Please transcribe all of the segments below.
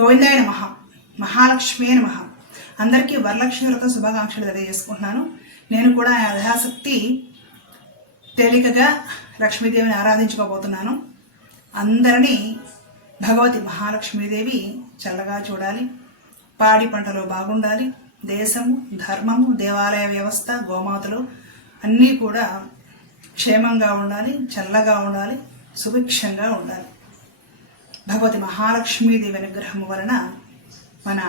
గోవిందాయ నమ. మహాలక్ష్మి నమ. అందరికీ వరలక్ష్మి వ్రత శుభాకాంక్షలు తెలియజేసుకుంటున్నాను. నేను కూడా యథాశక్తి తేలికగా లక్ష్మీదేవిని ఆరాధించుకోబోతున్నాను. అందరినీ భగవతి మహాలక్ష్మీదేవి చల్లగా చూడాలి. పాడి పంటలు బాగుండాలి. దేశము ధర్మము దేవాలయ వ్యవస్థ గోమాతలు అన్నీ కూడా క్షేమంగా ఉండాలి చల్లగా ఉండాలి సుభిక్షంగా ఉండాలి. భగవతి మహాలక్ష్మీదేవి అనుగ్రహం వలన మన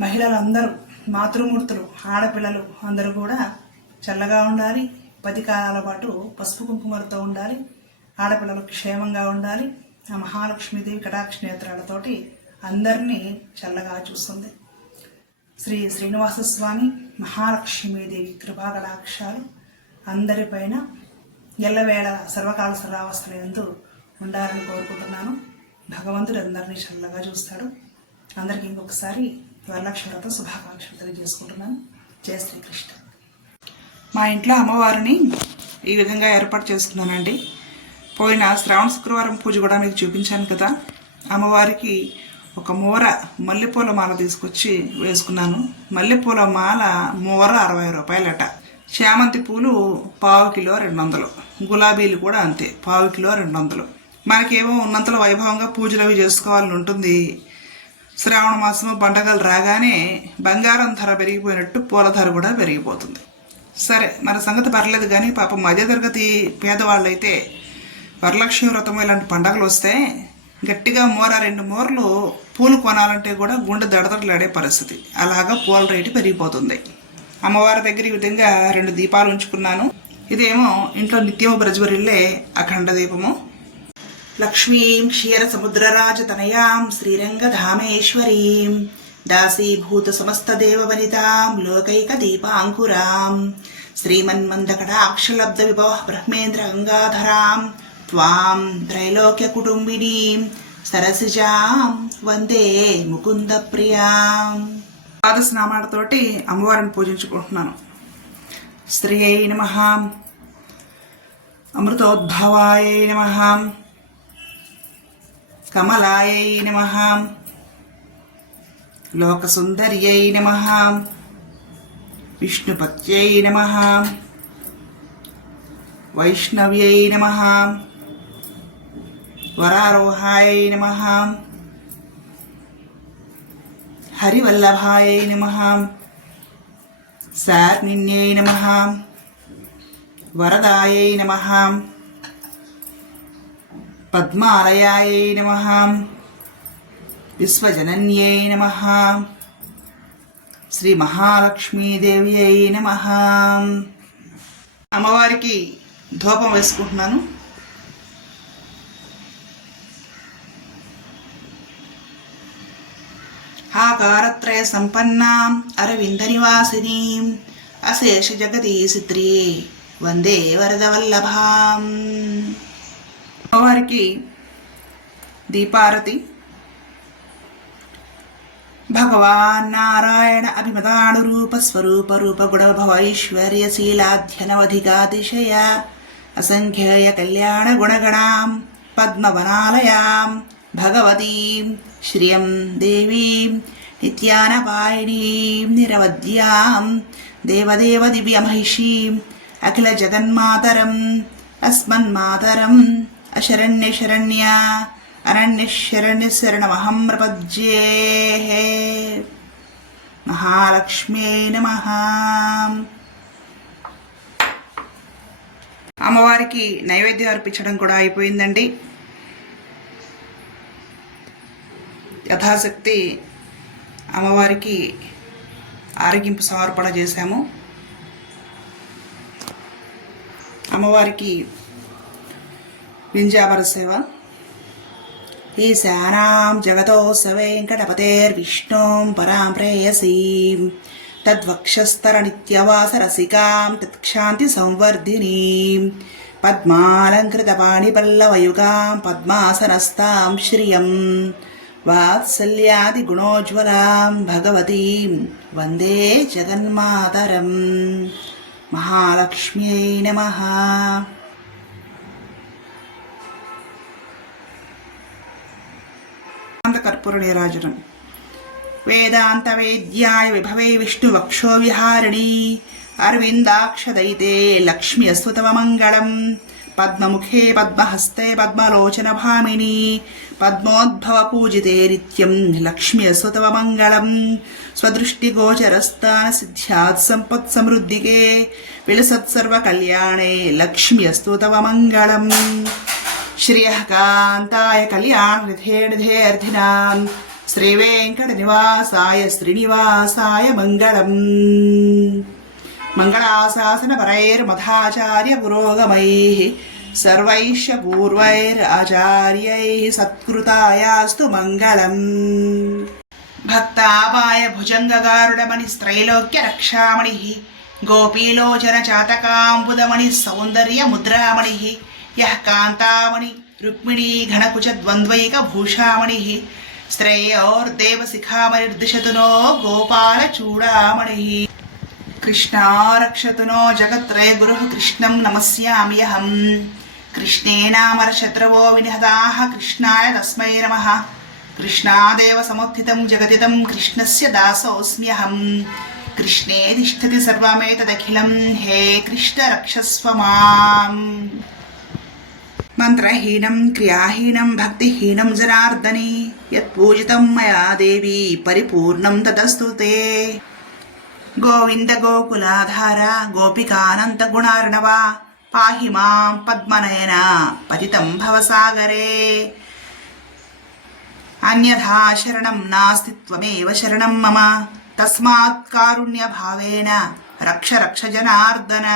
మహిళలందరూ మాతృమూర్తులు ఆడపిల్లలు అందరూ కూడా చల్లగా ఉండాలి పది కాలాల పాటు పసుపు కుంకుమలతో ఉండాలి ఆడపిల్లలు క్షేమంగా ఉండాలి. ఆ మహాలక్ష్మీదేవి కటాక్ష నేత్రాలతోటి అందరినీ చల్లగా చూస్తుంది. శ్రీ శ్రీనివాసస్వామి మహాలక్ష్మీదేవి కృపా కటాక్షాలు అందరిపైన ఎల్లవేళ సర్వకాల సర్వావస్థల ఎందు ఉండాలని కోరుకుంటున్నాను. భగవంతుడు అందరినీ చల్లగా చూస్తాడు. అందరికీ ఇంకొకసారి వరలక్ష్మి వ్రత శుభాకాంక్షలు తెలియజేసుకుంటున్నాను. జయ శ్రీకృష్ణ. మా ఇంట్లో అమ్మవారిని ఈ విధంగా ఏర్పాటు చేసుకున్నానండి పోయిన శ్రావణ శుక్రవారం పూజ కూడా మీకు చూపించాను కదా. అమ్మవారికి ఒక మూర మల్లెపూల మాల తీసుకొచ్చి వేసుకున్నాను. మల్లెపూల మాల మూర అరవై రూపాయలట. చామంతి పూలు పావు కిలో రెండు వందలు. గులాబీలు కూడా అంతే పావు కిలో రెండు వందలు. మనకేమో ఉన్నంతలో వైభవంగా పూజలు అవి చేసుకోవాలని ఉంటుంది. శ్రావణ మాసము పండగలు రాగానే బంగారం ధర పెరిగిపోయినట్టు పూల ధర కూడా పెరిగిపోతుంది. సరే మన సంగతి పర్లేదు కానీ పాపం మధ్యతరగతి పేదవాళ్ళైతే వరలక్ష్మి వ్రతం ఇలాంటి పండగలు వస్తే గట్టిగా మూర రెండు మూరలు పూలు కొనాలంటే కూడా గుండె దడదడలాడే పరిస్థితి. అలాగా పూల రేటు పెరిగిపోతుంది. అమ్మవారి దగ్గర ఈ విధంగా రెండు దీపాలు ఉంచుకున్నాను. ఇదేమో ఇంట్లో నిత్యము బ్రజ్వరిల్లే అఖండ దీపము. లక్ష్మీం క్షీరసముద్రరాజతనయాం శ్రీరంగధామేశ్వరీం దాసీభూత సమస్తదేవవనితాం లోకైక దీపాంకురాం శ్రీమన్మందకటాక్షలబ్ధ విభవ బ్రహ్మేంద్ర గంగాధరాం త్వాం త్రైలోక్య కుటుంబినీం సరసిజాం వందే ముకుంద ప్రియాం పాదస్నామాలతోటి అమ్మవారిని పూజించుకుంటున్నాను. శ్రీ అయి నమ. అమృతోద్భవాయ నమ. కమలాయై నమ. లోకసుందర్యై నమ. విష్ణుపత్యై నమ. వైష్ణవ్యై నమ. వరారోహాయ నమ. హరివల్లభాయ నమ. శార్ణిన్యై నమ. వరదాయై నమ. పద్మాలయాయ నమ. విశ్వజనన్యై నమ. శ్రీ మహాలక్ష్మీదేవి అయి నమ. అమ్మవారికి ధూపం వేసుకుంటున్నాను. హాకారత్రయ సంపన్నాం అరవింద నివాసినీం. అశేష జగదీశిత్రి వందే వరదవల్లభాం అమ్మవారికి దీపారతి. భగవాన్ నారాయణ అభిమతాను రూప స్వరూప రూప గుణభవ భవైశ్వర్య శీలాధ్యనవధికాతిశయ అసంఖ్యేయ కళ్యాణ గుణగణాం పద్మవనాలయాం భగవతీం శ్రియం దేవీం నిత్యానపాయినీం నిరవద్యాం దేవదేవ దివ్యమహిషీం అఖిల జగన్మాతరం అస్మన్మాతరం అశరణ్యశరణ్య అనన్యశరణ్యశరణమహం ప్రపద్యే. మహాలక్ష్మ్యై నమ. అమ్మవారికి నైవేద్యం అర్పించడం కూడా అయిపోయిందండి. యథాశక్తి అమ్మవారికి ఆరగింపు సమర్పణ చేశాము. అమ్మవారికి వింజావర సేవ ఈశానాం జగతోత్సవ వెంకటపతేర్విష్ణుం పరాం ప్రేయసీం. తద్వక్షస్తర నిత్యవాసరసికాం తత్క్షాంతి సంవర్ధినీం పద్మాలంకృతపాణిపల్లవయుగాం పద్మాసనస్తాం శ్రియం. వాత్సల్యాదిగుణోజ్వలాం భగవతీం వందే జగన్మాతరం. మహాలక్ష్మ్యై నమః. కర్పూర కర్పూరనీరాజనం వేదాంత వేద్యాయ విభవే విష్ణు వక్షో విహారిణి. అరవిందాక్షదైతే లక్ష్మి అస్తుతవ మంగళం పద్మముఖే పద్మహస్తే పద్మలోచన భామిని పద్మోద్భవ పూజితే నిత్యం లక్ష్మి అస్వతవ మంగళం స్వదృష్టిగోచరస్థాన సిద్ధ్యాత్ సంపత్ సమృద్ధికే విలసత్సర్వ కళ్యాణే లక్ష్మి అస్తుతవ మంగళం శ్రియకాంతాయ కళ్యాణ హృదయర్థినాం శ్రీ వెంకట నివాసాయ శ్రీనివాసాయ మంగళం మంగళాశాసన మంగళాశాసనపరైర్మధాచార్య పురోగమై సర్వైశ్చ పూర్వైరాచార్యైः సత్కృతాయాస్తు మంగళం భక్తాపాయ భుజంగగారుడమణి స్త్రైలోక్య రక్షామణి గోపీలోచన చాతకాంబుదమణి సౌందర్య ముద్రామణి యః కాంతామణి రుక్మిణీ ఘనకుచ ద్వంద్వైక భూషామణి శ్రేయోర్దేవశిఖామణిర్దిశతు నో గోపాల చూడామణి కృష్ణారక్షతునో జగత్రయ గురు కృష్ణం నమస్యామ్యహం కృష్ణేనామరశత్రవో వినిహతాః కృష్ణాయ తస్మై నమః కృష్ణాదేవ సముత్థితం జగతితం కృష్ణస్య దాసోऽస్మ్యహం కృష్ణే తిష్టతి సర్వమేతదఖిలం హే కృష్ణ రక్షస్వ మాం మంత్రహీనం క్రియాహీనం భక్తిహీనం జనార్దనే యత్పూజితం మయా దేవి పరిపూర్ణం తదస్తు తే. గోవింద గోకులాధార గోపికానంత గుణార్ణవ పాహి మాం పద్మనయన పతితం భవసాగరే అన్యథా శరణం నాస్తి త్వమేవ శరణం మమ తస్మాత్ కారుణ్య భావేన రక్ష రక్ష జనార్దన.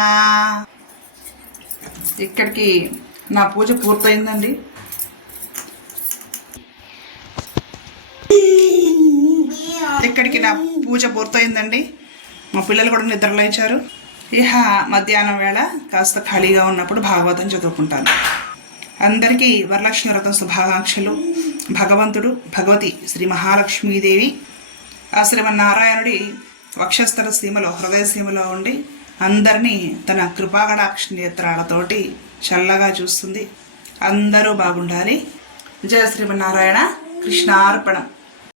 ఇక్కడికి నా పూజ పూర్తయిందండి. ఇక్కడికి నా పూజ పూర్తయిందండి. మా పిల్లలు కూడా నిద్రలేచారు ఇహ మధ్యాహ్నం వేళ కాస్త ఖాళీగా ఉన్నప్పుడు భాగవతం చదువుకుంటాను. అందరికీ వరలక్ష్మి వ్రతం శుభాకాంక్షలు. భగవంతుడు భగవతి శ్రీ మహాలక్ష్మీదేవి ఆ శ్రీమన్నారాయణుడి వక్షస్థల సీమలో హృదయ సీమలో ఉండి అందరినీ తన కృపాకటాక్ష నేత్రాలతోటి చల్లగా చూస్తుంది. అందరూ బాగుండాలి. జయ శ్రీమన్నారాయణ కృష్ణార్పణం.